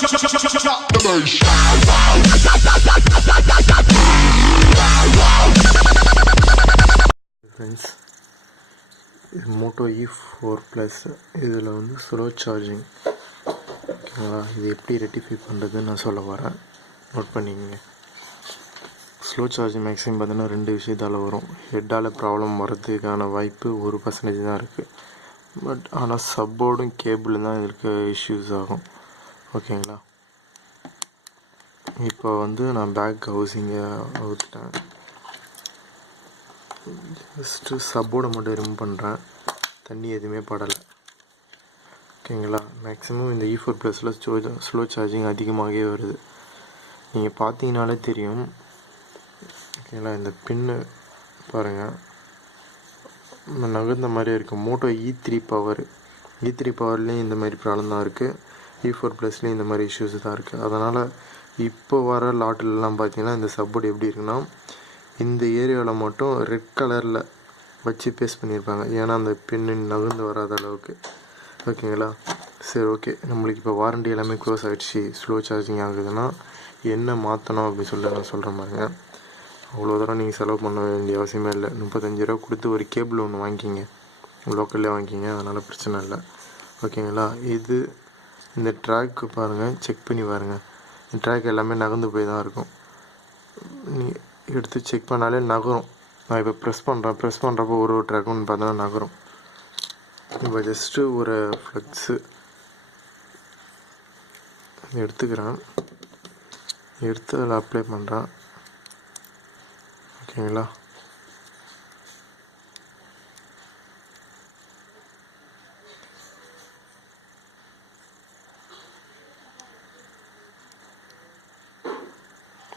Friends, Moto E4 Plus இதில் வந்து slow charging. ஓகேங்களா, இது எப்படி ரெட்டிஃபை பண்ணுறதுன்னு நான் சொல்ல வரேன், நோட் பண்ணிக்கங்க. ஸ்லோ சார்ஜிங் மேக்ஸிமம் பார்த்தீங்கன்னா 2 விஷயத்தால் வரும். ஹெட்டால் ப்ராப்ளம் வர்றதுக்கான வாய்ப்பு 1% தான் இருக்குது. பட் ஆனால் சப்போர்டும் கேபிளும் தான் இதற்கு இஷ்யூஸ் ஆகும். ஓகேங்களா, இப்போ வந்து நான் பேக் ஹவுசிங்கை அவுத்துட்டேன். ஜஸ்ட்டு சப்போர்டை மட்டும் ரிமூவ் பண்ணுறேன், தண்ணி எதுவுமே படலை. ஓகேங்களா, மேக்ஸிமம் இந்த E4 ப்ளஸில் ஸ்லோ சார்ஜிங் அதிகமாகவே வருது, நீங்கள் பார்த்தீங்கனாலே தெரியும். ஓகேங்களா, இந்த பின்னு பாருங்கள், நகர்ந்த மாதிரியே இருக்குது. மோட்டோ E3 பவர்லேயும் இந்த மாதிரி ப்ராப்ளம் தான் இருக்குது, E4 ப்ளஸ்லேயும் இந்த மாதிரி இஷ்யூஸ் தான் இருக்குது. அதனால் இப்போ வர லாட்டிலெலாம் பார்த்தீங்கன்னா இந்த சப்போர்ட் எப்படி இருக்குன்னா, இந்த ஏரியாவில் மட்டும் ரெட் கலரில் வச்சு பேஸ்ட் பண்ணியிருப்பாங்க, ஏன்னா அந்த பின்னு நகர்ந்து வராத அளவுக்கு. ஓகேங்களா, சரி, ஓகே. நம்மளுக்கு இப்போ வாரண்டி எல்லாமே க்ளோஸ் ஆகிடுச்சு. ஸ்லோ சார்ஜிங் ஆகுதுன்னா என்ன மாற்றணும் அப்படின்னு சொல்லி நான் சொல்கிற மாதிரிங்க. அவ்வளோ தூரம் நீங்கள் செலவு பண்ண வேண்டிய அவசியமே இல்லை. 35 ரூபா கொடுத்து ஒரு கேபிள் ஒன்று வாங்கிக்கிங்க, லோக்கல்லே வாங்கிக்கிங்க, அதனால் பிரச்சனை இல்லை. ஓகேங்களா, இந்த ட்ராக்கு பாருங்கள், செக் பண்ணி பாருங்கள். இந்த ட்ராக் எல்லாமே நகர்ந்து போய் தான் இருக்கும். நீங்கள் எடுத்து செக் பண்ணாலே நகரும். நான் இப்போ ப்ரெஸ் பண்ணுறப்போ ஒரு ட்ராக்குன்னு பார்த்தோன்னா நகரும். இப்போ ஜஸ்ட்டு ஒரு ஃப்ளெக்ஸு எடுத்துக்கிறேன், எடுத்து அதில் அப்ளை பண்ணுறேன். ஓகேங்களா,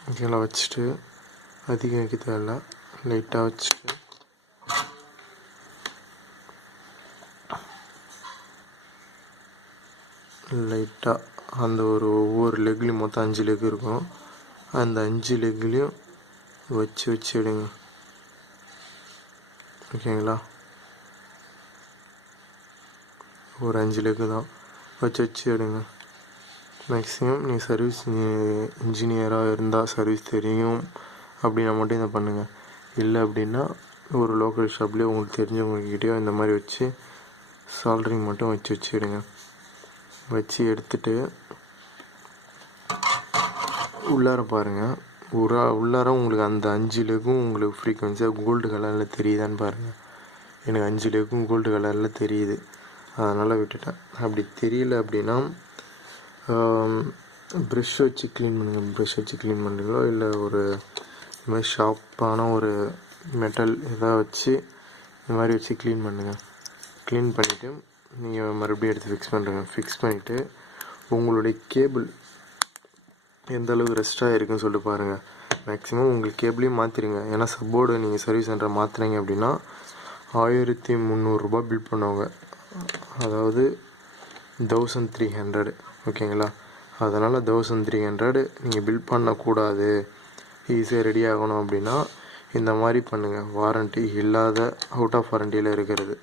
ஓகேங்களா, வச்சுட்டு அதிகம் வைக்க தேவையில்ல, லைட்டாக வச்சுட்டு லைட்டாக அந்த ஒவ்வொரு லெக்லேயும் மொத்தம் 5 லெக் இருக்கும், அந்த 5 லெக்லேயும் வச்சு எடுங்க. ஓகேங்களா, ஒரு 5 லெக்கு தான் வச்சு எடுங்க. மேக்ஸிமம் நீ சர்வீஸ் இன்ஜினியராக இருந்தால் சர்வீஸ் தெரியும் அப்படின்னா மட்டும் இதை பண்ணுங்கள். இல்லை அப்படின்னா ஒரு லோக்கல் ஷாப்லேயே உங்களுக்கு தெரிஞ்சவங்கக்கிட்டேயோ இந்த மாதிரி வச்சு சால்ட்ரிங் மட்டும் வச்சு எடுங்க. வச்சு எடுத்துட்டு உள்ளார பாருங்கள், உள்ளார உங்களுக்கு அந்த 5 லெக்கும் உங்களுக்கு ஃப்ரீக்வன்சியாக கோல்டு கலரில் தெரியுதான்னு பாருங்கள். எனக்கு 5 லெக்கும் கோல்டு கலரில் தெரியுது, அதனால் விட்டுட்டேன். அப்படி தெரியல அப்படின்னா ப்ரெஷ் வச்சு க்ளீன் பண்ணுறீங்களோ இல்லை ஒரு இது மாதிரி ஷார்ப்பான ஒரு மெட்டல் எதாவது வச்சு இந்த மாதிரி வச்சு க்ளீன் பண்ணுங்கள். க்ளீன் பண்ணிவிட்டு நீங்கள் மறுபடியும் எடுத்து ஃபிக்ஸ் பண்ணிவிட்டு உங்களுடைய கேபிள் எந்த அளவுக்கு ரெஸ்ட்டாக இருக்குன்னு சொல்லிட்டு பாருங்கள். மேக்ஸிமம் உங்களுக்கு கேபிளையும் மாற்றிடுங்க, ஏன்னா சப்போர்டு நீங்கள் சர்வீஸ் சென்டர் மாற்றுறீங்க அப்படின்னா 1300 ரூபா பில் பண்ணுவாங்க, அதாவது 1300. ஓகேங்களா, அதனால் 1300 நீங்கள் பில் பண்ணக்கூடாது, ஈஸியாக ரெடி ஆகணும் அப்படின்னா இந்த மாதிரி பண்ணுங்கள். வாரண்ட்டி இல்லாத அவுட் ஆஃப் வாரண்டியில் இருக்கிறது.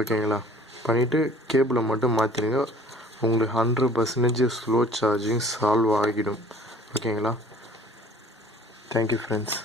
ஓகேங்களா, பண்ணிவிட்டு கேபிளை மட்டும் மாற்றிடுங்க, உங்களுக்கு 100% ஸ்லோ சார்ஜிங் சால்வ் ஆகிடும். ஓகேங்களா, தேங்க்யூ ஃப்ரெண்ட்ஸ்.